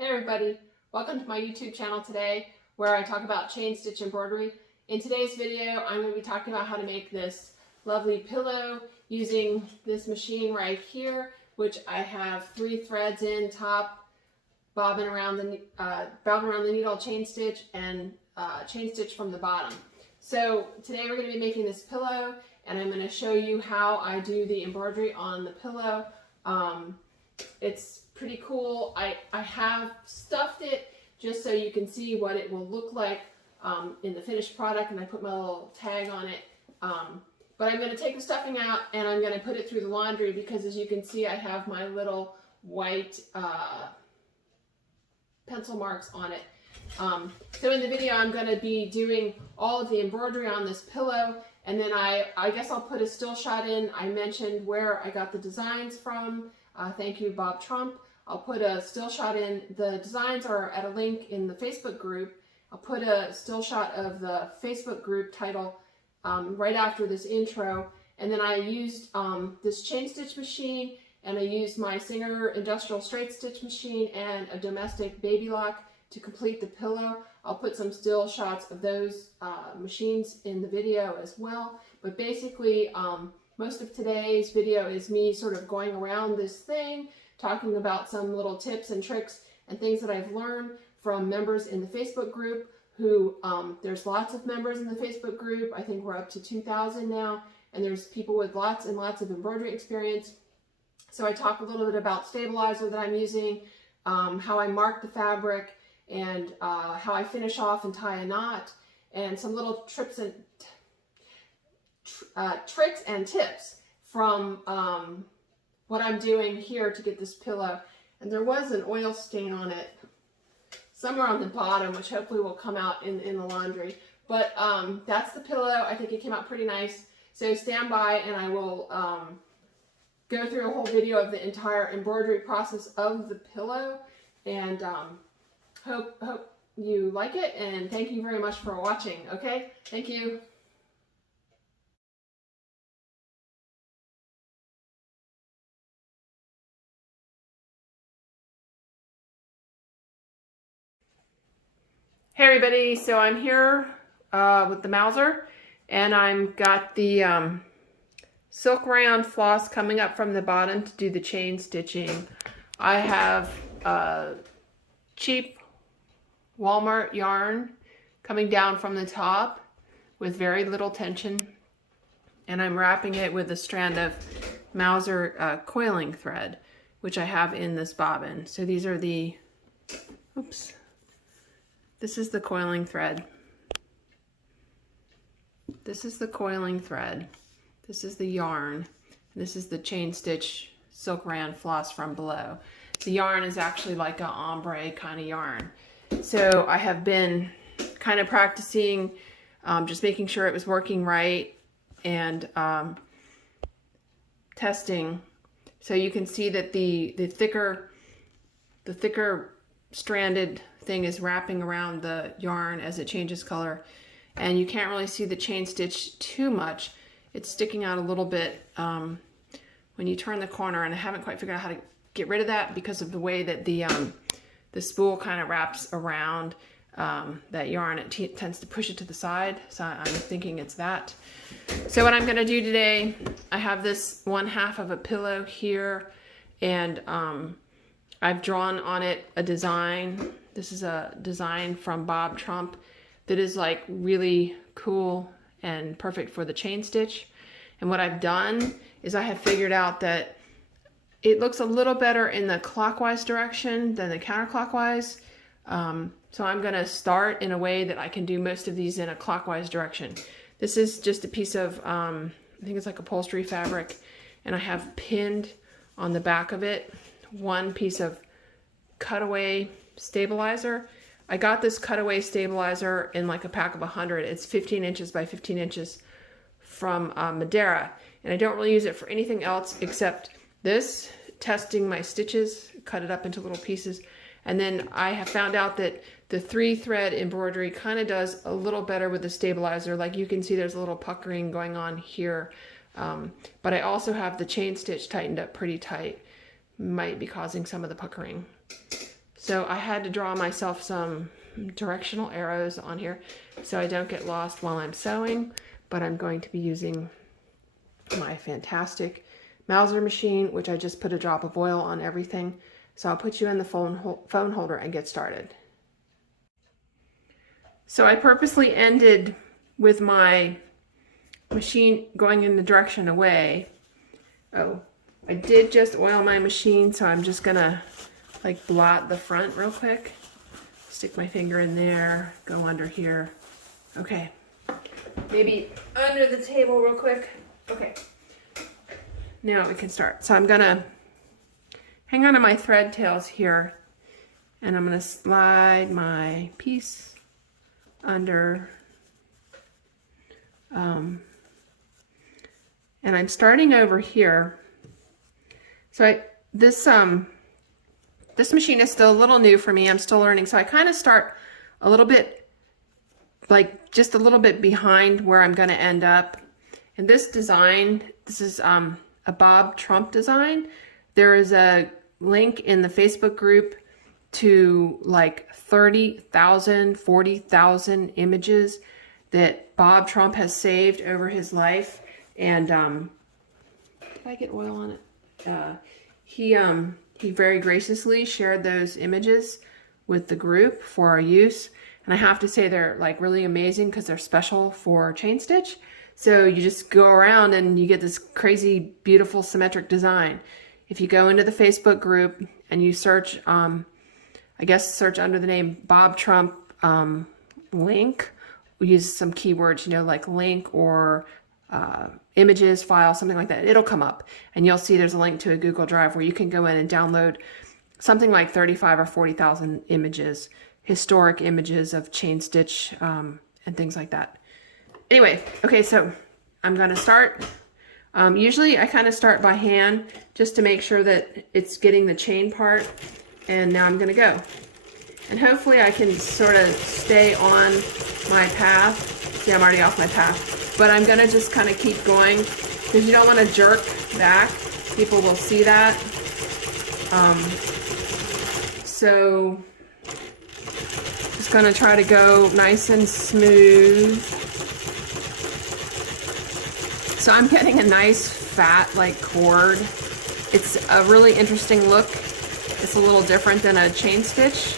Hey everybody, welcome to my YouTube channel today where I talk about chain stitch embroidery. In today's video I'm going to be talking about how to make this lovely pillow using this machine right here, which I have 3 threads in top, bobbing around the needle, chain stitch, and chain stitch from the bottom. So today we're going to be making this pillow and I'm going to show you how I do the embroidery on the pillow. It's pretty cool. I have stuffed it just so you can see what it will look like in the finished product, and I put my little tag on it. But I'm going to take the stuffing out and I'm going to put it through the laundry because, as you can see, I have my little white pencil marks on it. So in the video I'm going to be doing all of the embroidery on this pillow, and then I guess I'll put a still shot in. I mentioned where I got the designs from. Thank you, Bob Trump. I'll put a still shot in. The designs are at a link in the Facebook group. I'll put a still shot of the Facebook group title right after this intro. And then I used this chain stitch machine, and I used my Singer industrial straight stitch machine and a domestic baby lock to complete the pillow. I'll put some still shots of those machines in the video as well. But basically, most of today's video is me sort of going around this thing, talking about some little tips and tricks and things that I've learned from members in the Facebook group who, there's lots of members in the Facebook group. I think we're up to 2,000 now, and there's people with lots and lots of embroidery experience. So I talk a little bit about stabilizer that I'm using, how I mark the fabric, and how I finish off and tie a knot, and some little tricks and tips from what I'm doing here to get this pillow. And there was an oil stain on it somewhere on the bottom, which hopefully will come out in the laundry. But that's the pillow. I think it came out pretty nice. So stand by and I will go through a whole video of the entire embroidery process of the pillow. And hope you like it, and thank you very much for watching. Okay, thank you. Hey everybody, so I'm here with the Mauzer, and I've got the silk rayon floss coming up from the bottom to do the chain stitching. I have cheap Walmart yarn coming down from the top with very little tension, and I'm wrapping it with a strand of Mauzer coiling thread, which I have in this bobbin. So these are the, oops. This is the coiling thread. This is the coiling thread. This is the yarn. And this is the chain stitch silk rayon floss from below. The yarn is actually like an ombre kind of yarn. So I have been kind of practicing, just making sure it was working right, and testing. So you can see that the thicker stranded thing is wrapping around the yarn as it changes color, and you can't really see the chain stitch too much. It's sticking out a little bit when you turn the corner, and I haven't quite figured out how to get rid of that because of the way that the spool kind of wraps around that yarn. It tends to push it to the side, so I'm thinking it's that. So what I'm going to do today, I have this 1/2 of a pillow here, and I've drawn on it a design. This is a design from Bob Trump that is like really cool and perfect for the chain stitch. And what I've done is I have figured out that it looks a little better in the clockwise direction than the counterclockwise. So I'm going to start in a way that I can do most of these in a clockwise direction. This is just a piece of, I think it's like upholstery fabric, and I have pinned on the back of it one piece of cutaway stabilizer. I got this cutaway stabilizer in like a pack of 100. It's 15 inches by 15 inches from Madeira, and I don't really use it for anything else except this, testing my stitches, cut it up into little pieces. And then I have found out that the 3-thread embroidery kind of does a little better with the stabilizer. Like you can see there's a little puckering going on here, but I also have the chain stitch tightened up pretty tight. Might be causing some of the puckering. So I had to draw myself some directional arrows on here so I don't get lost while I'm sewing, but I'm going to be using my fantastic Mauzer machine, which I just put a drop of oil on everything. So I'll put you in the phone holder and get started. So I purposely ended with my machine going in the direction away. Oh, I did just oil my machine, so I'm just gonna like blot the front real quick. Stick my finger in there, go under here. Okay, maybe under the table real quick. Okay, now we can start. So I'm gonna hang on to my thread tails here, and I'm gonna slide my piece under, and I'm starting over here. So this machine is still a little new for me. I'm still learning, so I kind of start a little bit, like just a little bit behind where I'm going to end up. And this design, this is a Bob Trump design. There is a link in the Facebook group to like 30,000, 40,000 images that Bob Trump has saved over his life. And did I get oil on it? He very graciously shared those images with the group for our use. And I have to say they're like really amazing because they're special for chain stitch. So you just go around and you get this crazy, beautiful, symmetric design. If you go into the Facebook group and you search, I guess search under the name Bob Trump link, we use some keywords, you know, like link or images, file, something like that. It'll come up and you'll see there's a link to a Google Drive where you can go in and download something like 35 or 40,000 images, historic images of chain stitch and things like that. Anyway, okay, so I'm going to start. Usually I kind of start by hand just to make sure that it's getting the chain part. And now I'm going to go. And hopefully I can sort of stay on my path. See, I'm already off my path. But I'm going to just kind of keep going because you don't want to jerk back. People will see that. So just going to try to go nice and smooth. So I'm getting a nice fat like cord. It's a really interesting look. It's a little different than a chain stitch.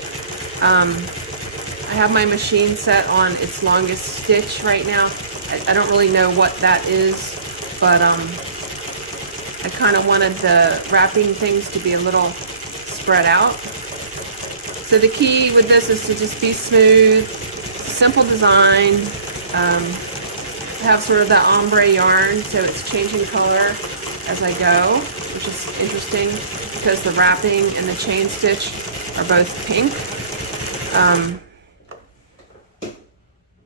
I have my machine set on its longest stitch right now. I don't really know what that is, but I kind of wanted the wrapping things to be a little spread out. So the key with this is to just be smooth, simple design. Have sort of that ombre yarn, so it's changing color as I go, which is interesting because the wrapping and the chain stitch are both pink.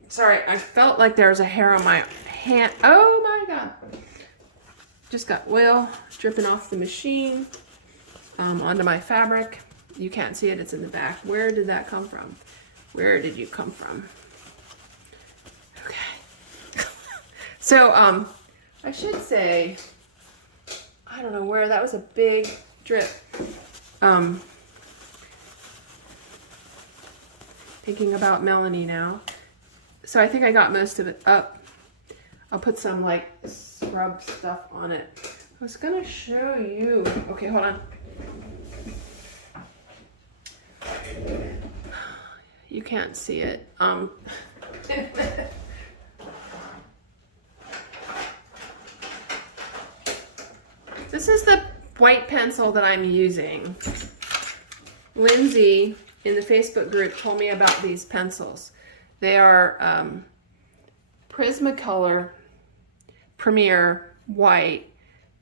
Sorry, I felt like there was a hair on my hand. Oh my God. Just got oil dripping off the machine onto my fabric. You can't see it, it's in the back. Where did that come from? Where did you come from? Okay. So, I should say, I don't know where, that was a big drip. Thinking about Melanie now. So I think I got most of it up. I'll put some like scrub stuff on it. I was gonna show you. Okay, hold on. You can't see it. This is the white pencil that I'm using. Lindsay in the Facebook group told me about these pencils. They are Prismacolor Premier White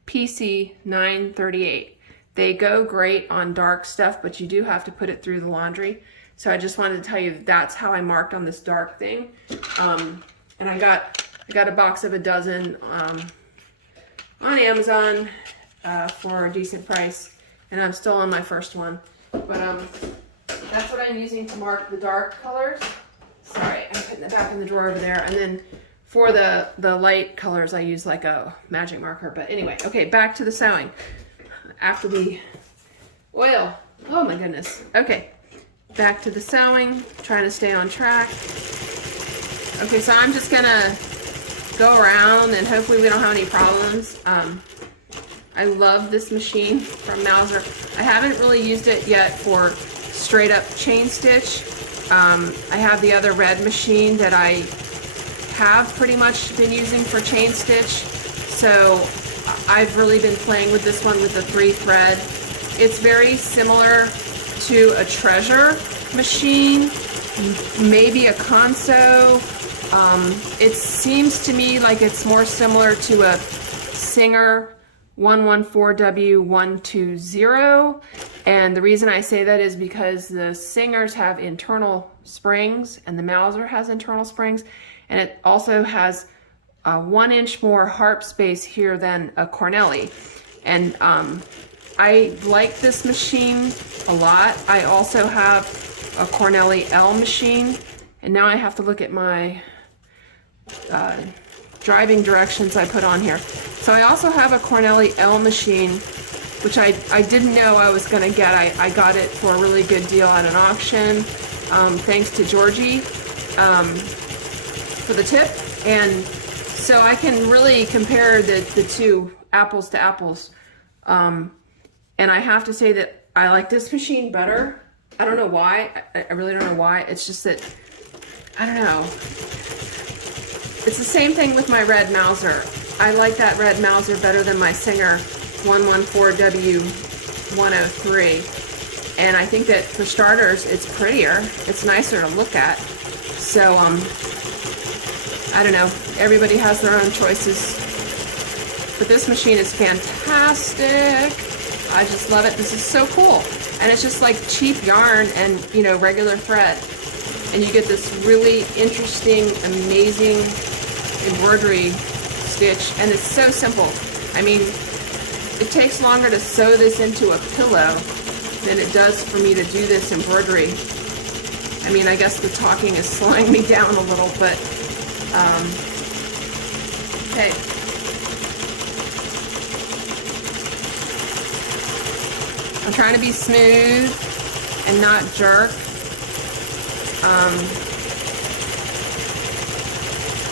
PC 938. They go great on dark stuff, but you do have to put it through the laundry. So I just wanted to tell you that's how I marked on this dark thing. And I got a box of a dozen on Amazon for a decent price, and I'm still on my first one. But that's what I'm using to mark the dark colors. Sorry, I'm putting it back in the drawer over there. And then for the light colors, I use like a magic marker. But anyway, okay, back to the sewing after the oil. Oh my goodness. Okay, back to the sewing, trying to stay on track. Okay, so I'm just gonna go around and hopefully we don't have any problems. I love this machine from Mauzer. I haven't really used it yet for straight up chain stitch. I have the other red machine that I have pretty much been using for chain stitch. So I've really been playing with this one with the 3 thread. It's very similar to a treasure machine, maybe a Conso. It seems to me like it's more similar to a Singer 114W120, and the reason I say that is because the Singers have internal springs and the Mauzer has internal springs, and it also has 1 inch more harp space here than a Cornelli. And I like this machine a lot. I also have a Cornelli L machine, and now I have to look at my driving directions I put on here. So I also have a Cornelli L machine, which I didn't know I was going to get. I got it for a really good deal at an auction, thanks to Georgie for the tip. And so I can really compare the two, apples to apples. And I have to say that I like this machine better. I don't know why. I really don't know why. It's just that, I don't know. It's the same thing with my red Mauzer. I like that red Mauzer better than my Singer 114W103. And I think that for starters, it's prettier. It's nicer to look at. So, I don't know. Everybody has their own choices. But this machine is fantastic. I just love it. This is so cool. And it's just like cheap yarn and, you know, regular thread. And you get this really interesting, amazing embroidery stitch, and it's so simple. I mean, it takes longer to sew this into a pillow than it does for me to do this embroidery. I mean, I guess the talking is slowing me down a little, but okay. I'm trying to be smooth and not jerk.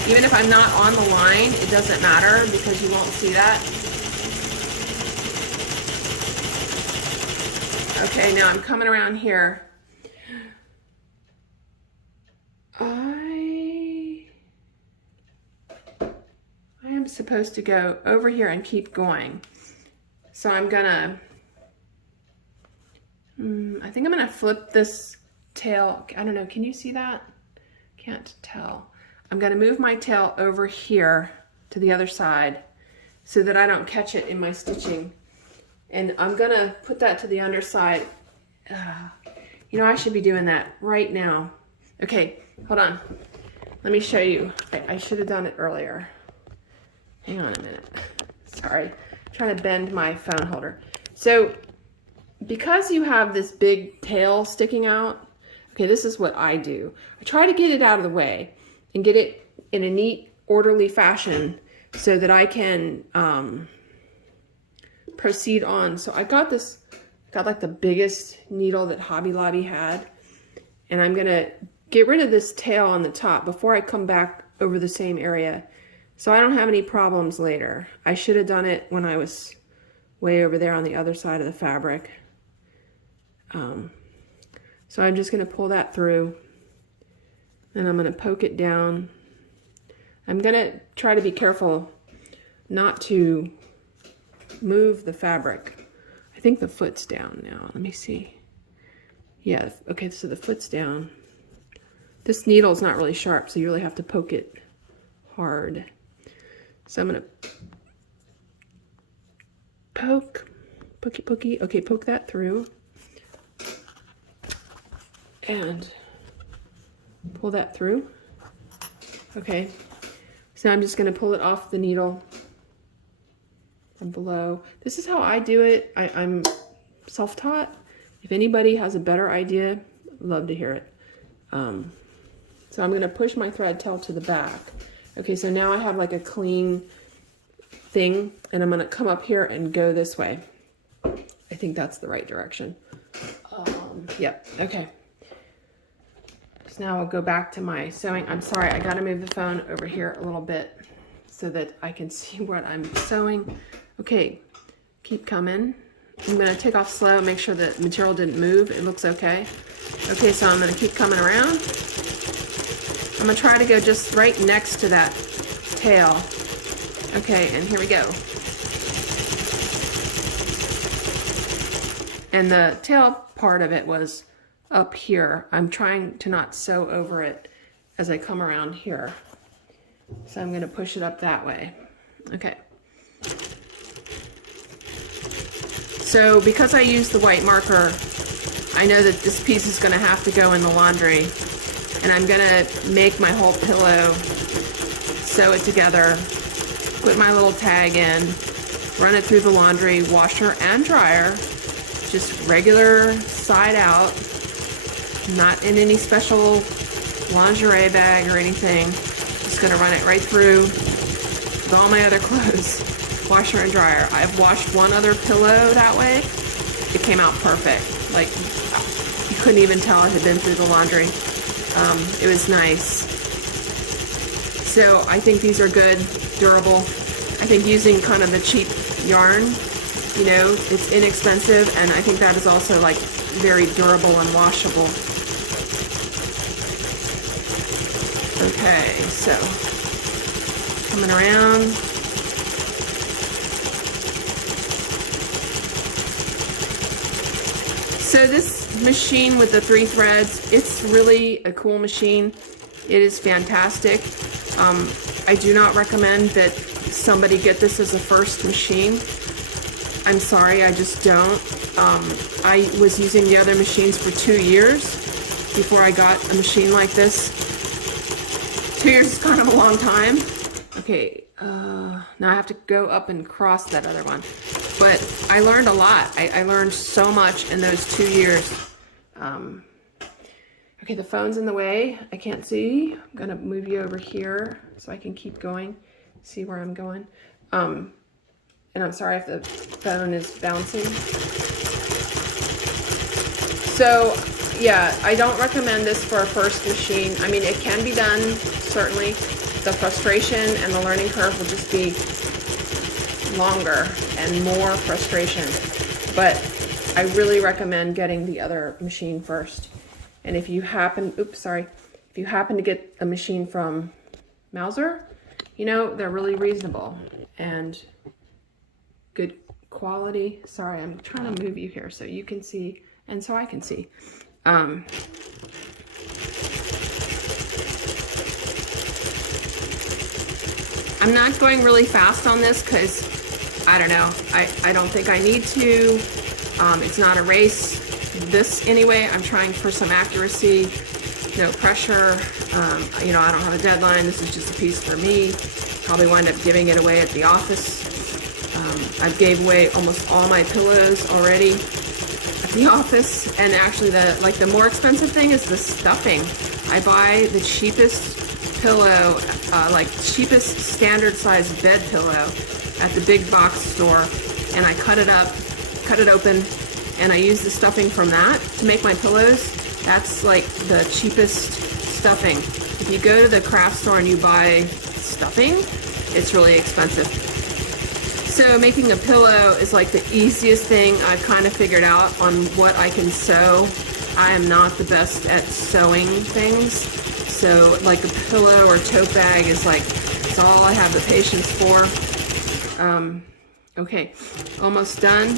Even if I'm not on the line, it doesn't matter because you won't see that. Okay, now I'm coming around here. I am supposed to go over here and keep going. So I'm gonna, I think I'm gonna flip this tail. I don't know, can you see that? Can't tell. I'm gonna move my tail over here to the other side so that I don't catch it in my stitching. And I'm gonna put that to the underside. You know, I should be doing that right now. Okay, hold on. Let me show you. I should have done it earlier. Hang on a minute. Sorry, I'm trying to bend my phone holder. So, because you have this big tail sticking out, okay, this is what I do. I try to get it out of the way and get it in a neat, orderly fashion so that I can proceed on. So I got like the biggest needle that Hobby Lobby had, and I'm gonna get rid of this tail on the top before I come back over the same area so I don't have any problems later. I should have done it when I was way over there on the other side of the fabric. So I'm just gonna pull that through, and I'm gonna poke it down. I'm gonna try to be careful not to move the fabric. I think the foot's down now. Let me see. Yeah, okay, so the foot's down. This needle's not really sharp, so you really have to poke it hard. So I'm gonna pokey. Okay, poke that through. And pull that through. Okay, so I'm just going to pull it off the needle from below. This is how I do it. I'm self-taught. If anybody has a better idea, I'd love to hear it. So I'm going to push my thread tail to the back. Okay, so now I have like a clean thing, and I'm going to come up here and go this way. I think that's the right direction. Yep, okay. So now I'll go back to my sewing. I'm sorry, I gotta move the phone over here a little bit so that I can see what I'm sewing. Okay, keep coming. I'm gonna take off slow, make sure the material didn't move. It looks okay. Okay, so I'm gonna keep coming around. I'm gonna try to go just right next to that tail. Okay, and here we go. And the tail part of it was up here. I'm trying to not sew over it as I come around here. So I'm gonna push it up that way. Okay. So because I used the white marker, I know that this piece is gonna have to go in the laundry, and I'm gonna make my whole pillow, sew it together, put my little tag in, run it through the laundry, washer and dryer, just regular side out, not in any special lingerie bag or anything. Just gonna run it right through with all my other clothes, washer and dryer. I've washed one other pillow that way. It came out perfect. Like, you couldn't even tell it had been through the laundry. It was nice. So I think these are good, durable. I think using kind of the cheap yarn, you know, it's inexpensive, and I think that is also like very durable and washable. Okay, so coming around. So this machine with the 3 threads, it's really a cool machine. It is fantastic. I do not recommend that somebody get this as a first machine. I'm sorry, I just don't. I was using the other machines for 2 years before I got a machine like this. 2 years is kind of a long time. Okay, now I have to go up and cross that other one. But I learned a lot. I learned so much in those 2 years. Okay, the phone's in the way. I can't see. I'm gonna move you over here so I can keep going, see where I'm going. And I'm sorry if the phone is bouncing. So, yeah, I don't recommend this for a first machine. I mean, it can be done, certainly. The frustration and the learning curve will just be longer and more frustration. But I really recommend getting the other machine first. And if you happen, if you happen to get a machine from Mauzer, you know, they're really reasonable and good quality. Sorry, I'm trying to move you here so you can see and so I can see. I'm not going really fast on this because I don't know. I don't think I need to. It's not a race. This anyway, I'm trying for some accuracy, no pressure. You know, I don't have a deadline. This is just a piece for me. Probably wind up giving it away at the office. I gave away almost all my pillows already at the office. And actually the more expensive thing is the stuffing. I buy the cheapest pillow, like cheapest standard size bed pillow at the big box store. And I cut it up, cut it open, and I use the stuffing from that to make my pillows. That's like the cheapest stuffing. If you go to the craft store and you buy stuffing, it's really expensive. So making a pillow is like the easiest thing I've kind of figured out on what I can sew. I am not the best at sewing things. So like a pillow or tote bag is like, it's all I have the patience for. Okay, almost done.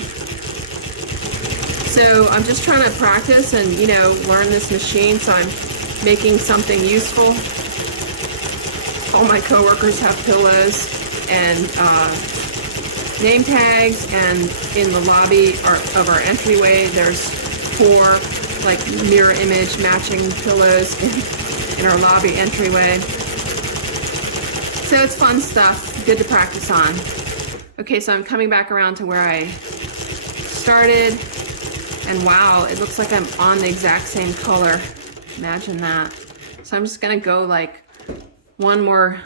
So I'm just trying to practice and, you know, learn this machine, so I'm making something useful. All my coworkers have pillows and name tags, and in the lobby of our entryway, there's 4 like mirror image matching pillows in our lobby entryway. So it's fun stuff, good to practice on. Okay, so I'm coming back around to where I started. And wow, it looks like I'm on the exact same color. Imagine that. So I'm just gonna go like one more.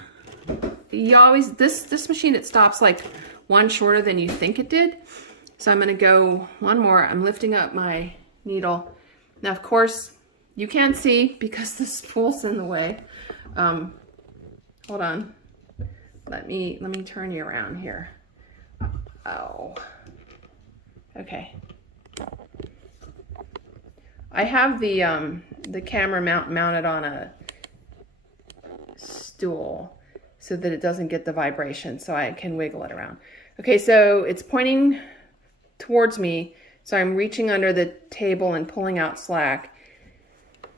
You always, this machine, it stops like one shorter than you think it did. So I'm gonna go one more. I'm lifting up my needle. Now, of course, You can't see because the spool's in the way. Hold on. Let me turn you around here. Oh. Okay. I have the camera mounted on a stool so that it doesn't get the vibration, so I can wiggle it around. Okay, so it's pointing towards me, so I'm reaching under the table and pulling out slack.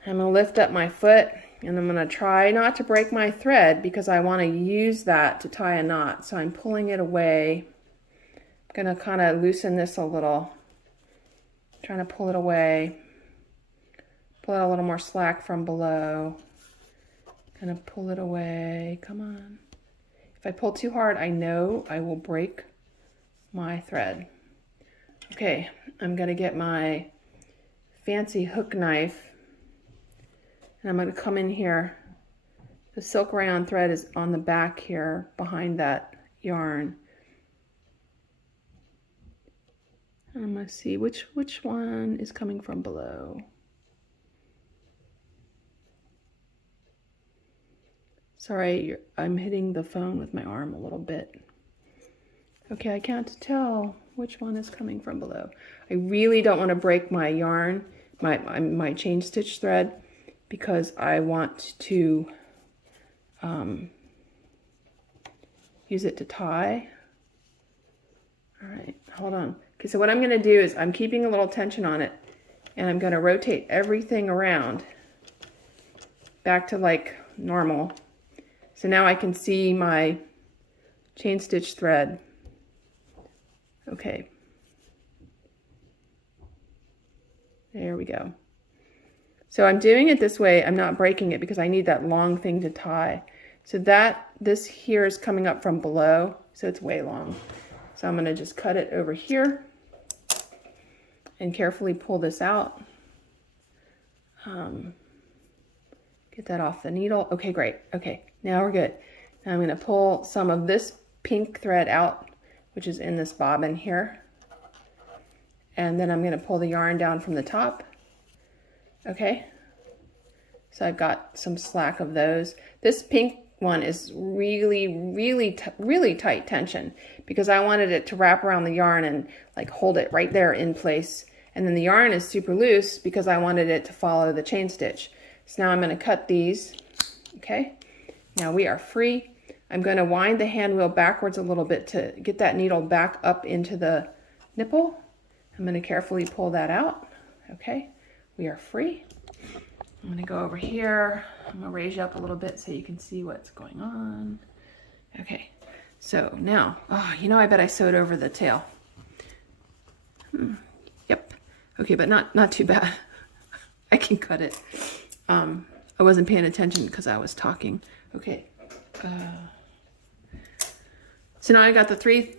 I'm gonna lift up my foot and I'm gonna try not to break my thread because I want to use that to tie a knot. So I'm pulling it away. I'm gonna kind of loosen this a little, trying to pull it away. Pull out a little more slack from below. Gonna pull it away. Come on. If I pull too hard, I know I will break my thread. Okay, I'm gonna get my fancy hook knife and I'm gonna come in here. The silk rayon thread is on the back here behind that yarn. And I'm gonna see which one is coming from below. Sorry, I'm hitting the phone with my arm a little bit. Okay, I can't tell which one is coming from below. I really don't want to break my yarn, my chain stitch thread, because I want to use it to tie. All right, hold on. Okay, so what I'm going to do is I'm keeping a little tension on it, and I'm going to rotate everything around back to like normal. So now I can see my chain stitch thread. Okay. There we go. So I'm doing it this way. I'm not breaking it because I need that long thing to tie. So this here is coming up from below, so it's way long. So I'm going to just cut it over here and carefully pull this out. Get that off the needle. Okay, great. Okay, now we're good. Now I'm going to pull some of this pink thread out, which is in this bobbin here. And then I'm going to pull the yarn down from the top. Okay. So I've got some slack of those. This pink one is really tight tension because I wanted it to wrap around the yarn and like hold it right there in place. And then the yarn is super loose because I wanted it to follow the chain stitch. So now I'm going to cut these. Okay. Now we are free. I'm going to wind the hand wheel backwards a little bit to get that needle back up into the nipple. I'm going to carefully pull that out. Okay. We are free. I'm going to go over here. I'm going to raise you up a little bit so you can see what's going on. Okay. So now, oh, you know, I bet I sewed over the tail. Yep. Okay, but not too bad. I can cut it. I wasn't paying attention because I was talking. Okay. So now I got the three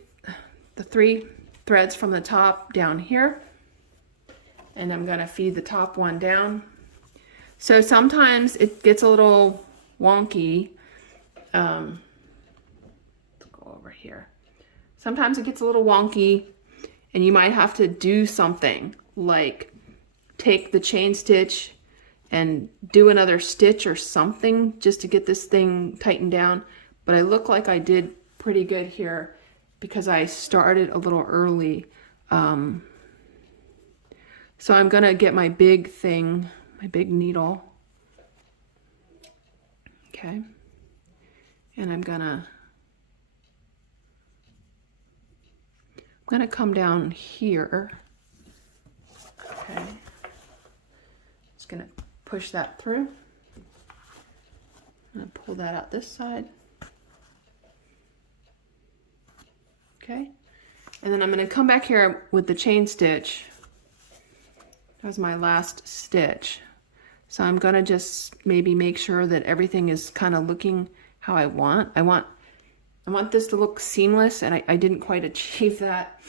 threads from the top down here, and I'm going to feed the top one down. So sometimes it gets a little wonky. Let's go over here. Sometimes it gets a little wonky, and you might have to do something like take the chain stitch and do another stitch or something just to get this thing tightened down. But I look like I did pretty good here because I started a little early. So I'm gonna get my big thing, my big needle. Okay. And I'm gonna come down here. Okay. Just gonna push that through. I'm gonna pull that out this side. Okay. And then I'm gonna come back here with the chain stitch. That was my last stitch. So I'm gonna just maybe make sure that everything is kind of looking how I want. I want this to look seamless, and I didn't quite achieve that.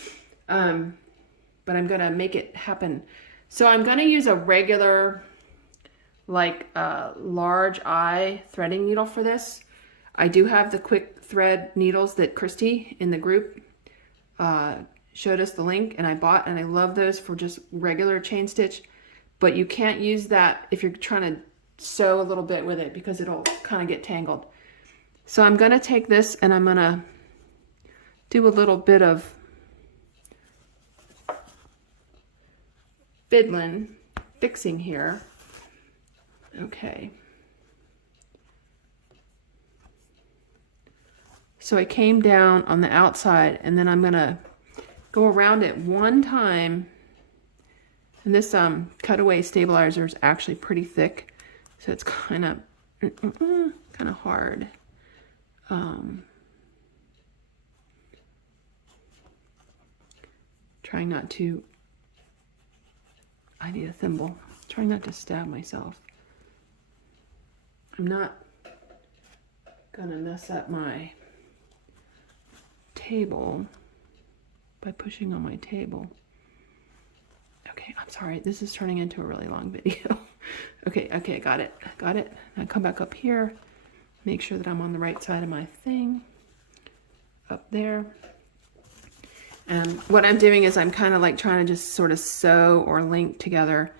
But I'm gonna make it happen. So I'm gonna use a regular, like large eye threading needle for this. I do have the quick thread needles that Christy in the group showed us the link, and I bought, and I love those for just regular chain stitch. but you can't use that if you're trying to sew a little bit with it because it'll kind of get tangled. So I'm going to take this and I'm going to do a little bit of fiddling, fixing here. Okay. So I came down on the outside and then I'm going to go around it one time. And this cutaway stabilizer is actually pretty thick, so it's kind of hard. Trying not to, I need a thimble. Trying not to stab myself. I'm not gonna mess up my table by pushing on my table. Okay, I'm sorry, this is turning into a really long video. Okay, got it. Now come back up here, make sure that I'm on the right side of my thing, up there. And what I'm doing is I'm kind of like trying to just sort of sew or link together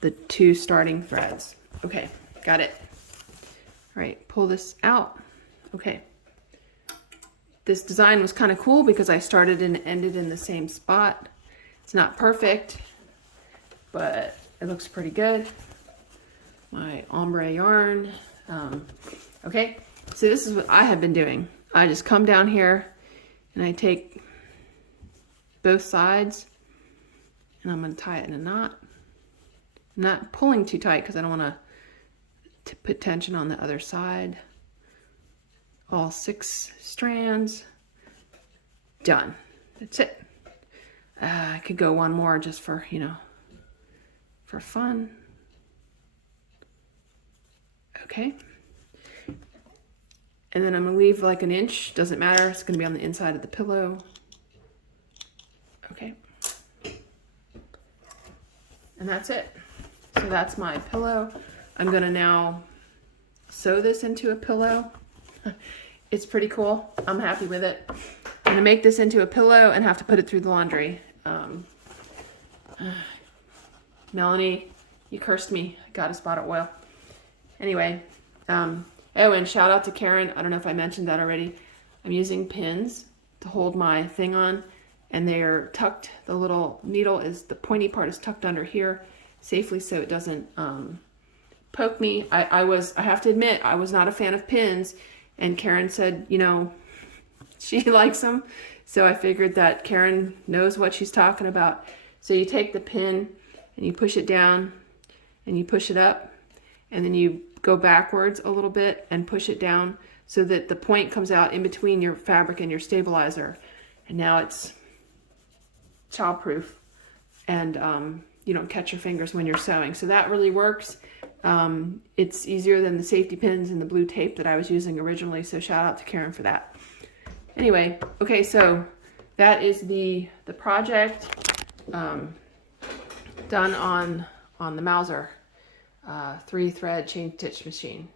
the two starting threads. Okay, got it. All right, pull this out. Okay. This design was kind of cool because I started and ended in the same spot. It's not perfect, but it looks pretty good. My ombre yarn. Okay, so this is what I have been doing. I just come down here and I take both sides and I'm going to tie it in a knot. I'm not pulling too tight because I don't want to put tension on the other side. All 6 strands. Done. That's it. I could go one more just for, you know, for fun. Okay. And then I'm going to leave like an inch. Doesn't matter. It's going to be on the inside of the pillow. Okay. And that's it. So that's my pillow. I'm going to now sew this into a pillow. It's pretty cool. I'm happy with it. I'm going to make this into a pillow and have to put it through the laundry. Melanie, you cursed me. I got a spot of oil. Anyway, oh, and shout out to Karen. I don't know if I mentioned that already. I'm using pins to hold my thing on, and they are tucked. The little needle is, the pointy part is tucked under here safely so it doesn't poke me. I have to admit, I was not a fan of pins, and Karen said, you know, she likes them. So I figured that Karen knows what she's talking about. So you take the pin and you push it down and you push it up, and then you go backwards a little bit and push it down so that the point comes out in between your fabric and your stabilizer. And now it's childproof, and you don't catch your fingers when you're sewing. So that really works. It's easier than the safety pins and the blue tape that I was using originally. So shout out to Karen for that. Anyway, okay, so that is the project done on the Mauzer 3-thread chain stitch machine.